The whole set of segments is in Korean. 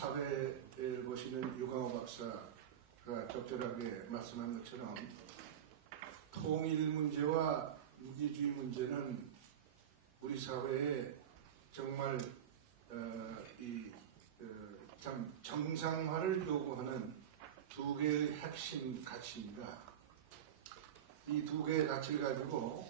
사회를 보시는 유광호 박사가 적절하게 말씀한 것처럼 통일 문제와 무기주의 문제는 우리 사회에 정말 참 정상화를 요구하는 두 개의 핵심 가치입니다. 이 두 개의 가치를 가지고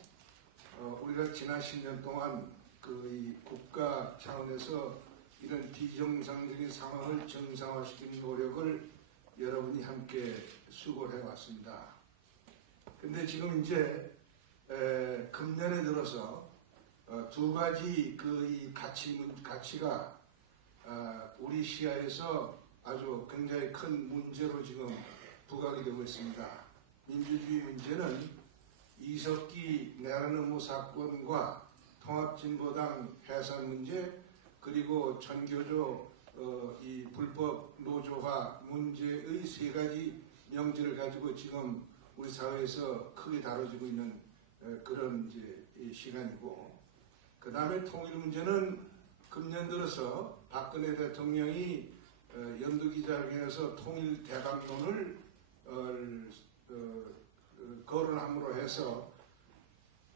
우리가 지난 10년 동안 이 국가 차원에서 이런 비정상적인 상황을 정상화시키는 노력을 여러분이 함께 수고를 해왔습니다. 근데 지금 이제 금년에 들어서 두 가지 이 가치가 우리 시야에서 아주 굉장히 큰 문제로 지금 부각이 되고 있습니다. 민주주의 문제는 이석기 내란음모 사건과 통합진보당 해산 문제, 그리고 전교조 이 불법 노조화 문제의 세 가지 명제를 가지고 지금 우리 사회에서 크게 다뤄지고 있는 그런 이제 시간이고, 그 다음에 통일 문제는 금년 들어서 박근혜 대통령이 연두기자회견에서 통일 대박론을 거론함으로 해서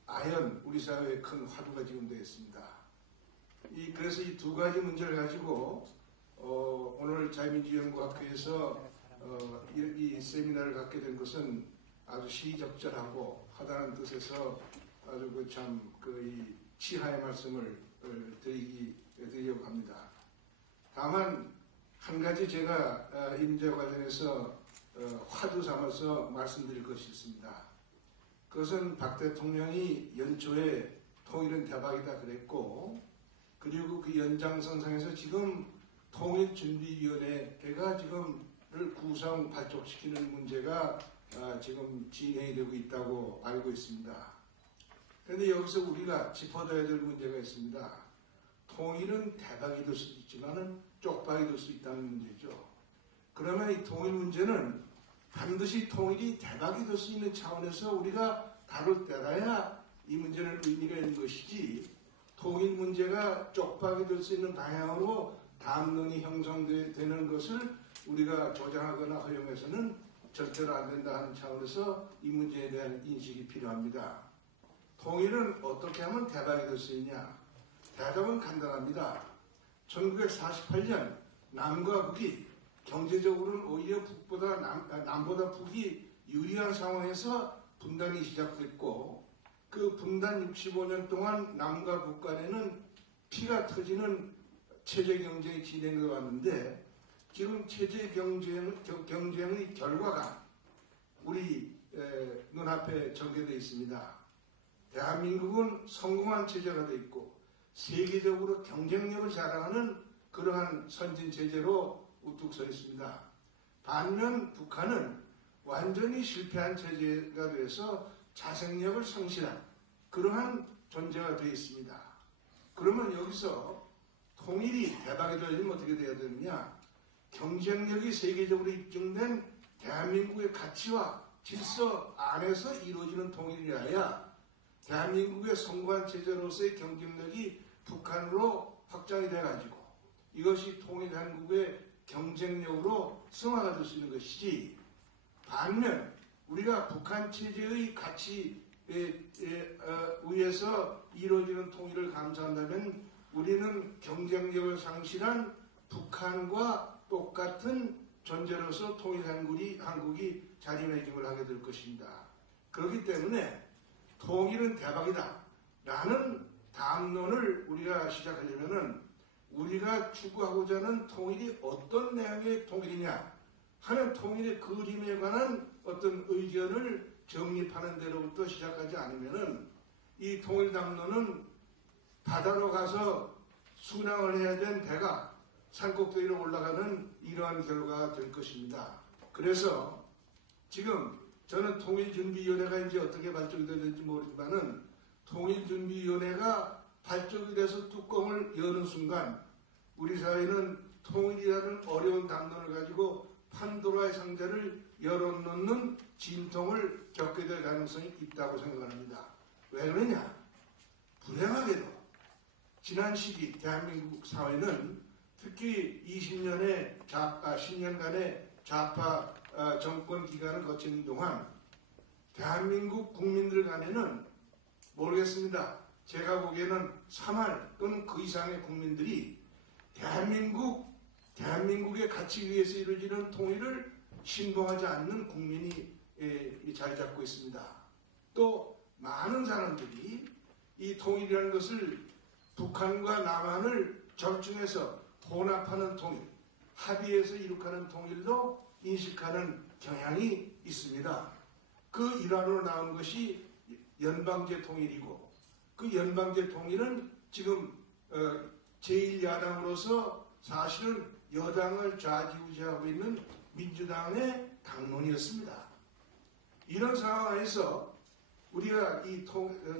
아연 우리 사회에 큰 화두가 지금 되어 있습니다. 그래서 이 두 가지 문제를 가지고 오늘 자유민주연구학회에서 이 세미나를 갖게 된 것은 아주 시의적절하고 하다는 뜻에서 아주 이 치하의 말씀을 드리려고 합니다. 다만 한 가지 제가 이 문제 관련해서 화두 삼아서 말씀드릴 것이 있습니다. 그것은 박 대통령이 연초에 통일은 대박이다 그랬고, 그리고 그 연장선상에서 지금 통일준비위원회가 지금을 구성 발족시키는 문제가 지금 진행이 되고 있다고 알고 있습니다. 그런데 여기서 우리가 짚어둬야 될 문제가 있습니다. 통일은 대박이 될 수도 있지만 쪽박이 될 수 있다는 문제죠. 그러면 이 통일 문제는 반드시 통일이 대박이 될 수 있는 차원에서 우리가 다룰 때라야 이 문제는 의미가 있는 것이지, 통일 문제가 쪽박이 될 수 있는 방향으로 담론이 형성되는 것을 우리가 조장하거나 허용해서는 절대로 안 된다 하는 차원에서 이 문제에 대한 인식이 필요합니다. 통일은 어떻게 하면 대박이 될 수 있냐? 대답은 간단합니다. 1948년 남과 북이 경제적으로는 오히려 남보다 북이 유리한 상황에서 분단이 시작됐고, 그 분단 65년 동안 남과 북 간에는 피가 터지는 체제 경쟁이 진행되어 왔는데, 지금 체제 경쟁의 결과가 우리 눈앞에 전개되어 있습니다. 대한민국은 성공한 체제가 되어 있고 세계적으로 경쟁력을 자랑하는 그러한 선진 체제로 우뚝 서 있습니다. 반면 북한은 완전히 실패한 체제가 되어서 자생력을 상실한 그러한 존재가 되어 있습니다. 그러면 여기서 통일이 대박이 되려면 어떻게 돼야 되느냐? 경쟁력이 세계적으로 입증된 대한민국의 가치와 질서 안에서 이루어지는 통일이라야 대한민국의 성공한 체제로서의 경쟁력이 북한으로 확장이 돼가지고 이것이 통일한국의 경쟁력으로 승화가 될 수 있는 것이지, 반면 우리가 북한 체제의 가치에 의해서 이루어지는 통일을 감수한다면 우리는 경쟁력을 상실한 북한과 똑같은 존재로서 통일한국이 자리매김을 하게 될 것입니다. 그렇기 때문에 통일은 대박이다 라는 담론을 우리가 시작하려면은 우리가 추구하고자 하는 통일이 어떤 내용의 통일이냐 하는 통일의 그림에 관한 어떤 의견을 정립하는 데로부터 시작하지 않으면은 이 통일 담론은 바다로 가서 순항을 해야 된 배가 산꼭대기로 올라가는 이러한 결과가 될 것입니다. 그래서 지금 저는 통일준비위원회가 이제 어떻게 발족이 되는지 모르지만은 통일준비위원회가 발족이 돼서 뚜껑을 여는 순간 우리 사회는 통일이라는 어려운 담론을 가지고 판도라의 상자를 열어놓는 진통을 겪게 될 가능성이 있다고 생각합니다. 왜 그러냐? 불행하게도 지난 시기 대한민국 사회는 특히 10년간의 좌파 정권 기간을 거치는 동안 대한민국 국민들 간에는 모르겠습니다. 제가 보기에는 3할 또는 그 이상의 국민들이 대한민국의 가치 위에서 이루어지는 통일을 신봉하지 않는 국민이 자리 잡고 있습니다. 또 많은 사람들이 이 통일이라는 것을 북한과 남한을 절충해서 혼합하는 통일, 합의해서 이룩하는 통일로 인식하는 경향이 있습니다. 그 일환으로 나온 것이 연방제 통일이고, 그 연방제 통일은 지금 제1야당으로서 사실은 여당을 좌지우지하고 있는 민주당의 당론이었습니다. 이런 상황에서 우리가 이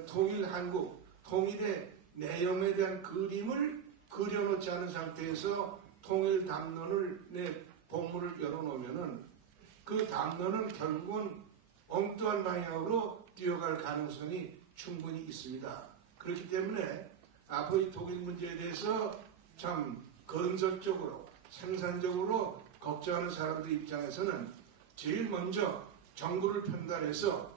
통일 한국, 통일의 내용에 대한 그림을 그려놓지 않은 상태에서 통일 담론을 본문을 열어놓으면은 그 담론은 결국은 엉뚱한 방향으로 뛰어갈 가능성이 충분히 있습니다. 그렇기 때문에 앞으로 이 통일 문제에 대해서 참 건설적으로 생산적으로 걱정하는 사람들 입장에서는 제일 먼저 정부를 편단해서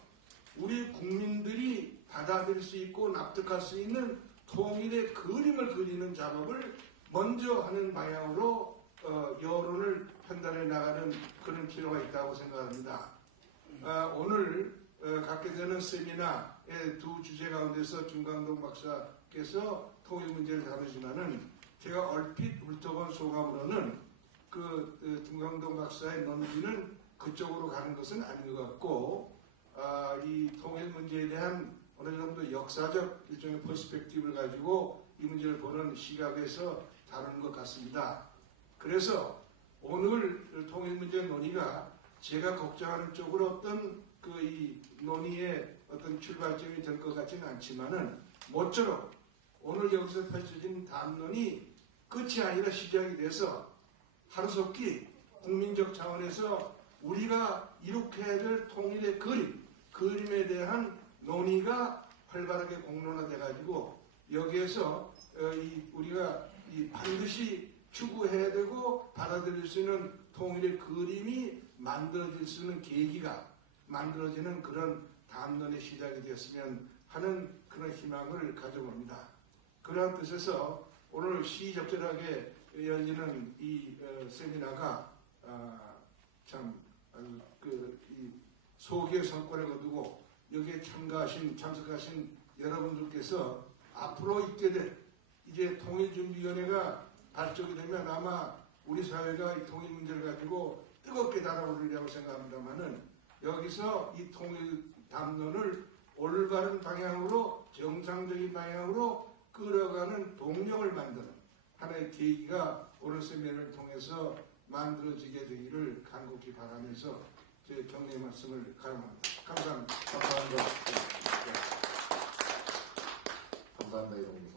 우리 국민들이 받아들일 수 있고 납득할 수 있는 통일의 그림을 그리는 작업을 먼저 하는 방향으로 여론을 편단해 나가는 그런 필요가 있다고 생각합니다. 오늘 갖게 되는 세미나의 두 주제 가운데서 김광동 박사께서 통일 문제를 다루지만은 제가 얼핏 훑어본 소감으로는 김광동 박사의 논지는 그쪽으로 가는 것은 아닌 것 같고, 이 통일 문제에 대한 어느 정도 역사적 일종의 퍼스펙티브를 가지고 이 문제를 보는 시각에서 다루는 것 같습니다. 그래서 오늘 통일 문제 논의가 제가 걱정하는 쪽으로 어떤 이 논의의 어떤 출발점이 될 것 같지는 않지만은 모쪼록 오늘 여기서 펼쳐진 담론이 끝이 아니라 시작이 돼서 하루속히 국민적 차원에서 우리가 이룩해야 될 통일의 그림에 대한 논의가 활발하게 공론화돼 가지고 여기에서 우리가 반드시 추구해야 되고 받아들일 수 있는 통일의 그림이 만들어질 수 있는 계기가 만들어지는 그런 담론의 시작이 되었으면 하는 그런 희망을 가져봅니다. 그러한 뜻에서 오늘 시적절하게 열리는 이 세미나가 참 소기의 성과를 거두고 여기에 참석하신 여러분들께서 앞으로 있게 될 이제 통일준비위원회가 발족이 되면 아마 우리 사회가 이 통일 문제를 가지고 뜨겁게 달아오르리라고 생각합니다만은 여기서 이 통일 담론을 올바른 방향으로 정상적인 방향으로 끌어가는 동력을 만드는 하나의 계기가 오늘 세미나를 통해서 만들어지게 되기를 간곡히 바라면서 제 격려의 말씀을 가름합니다. 감사합니다. 감사합니다. 감사합니다. 이동규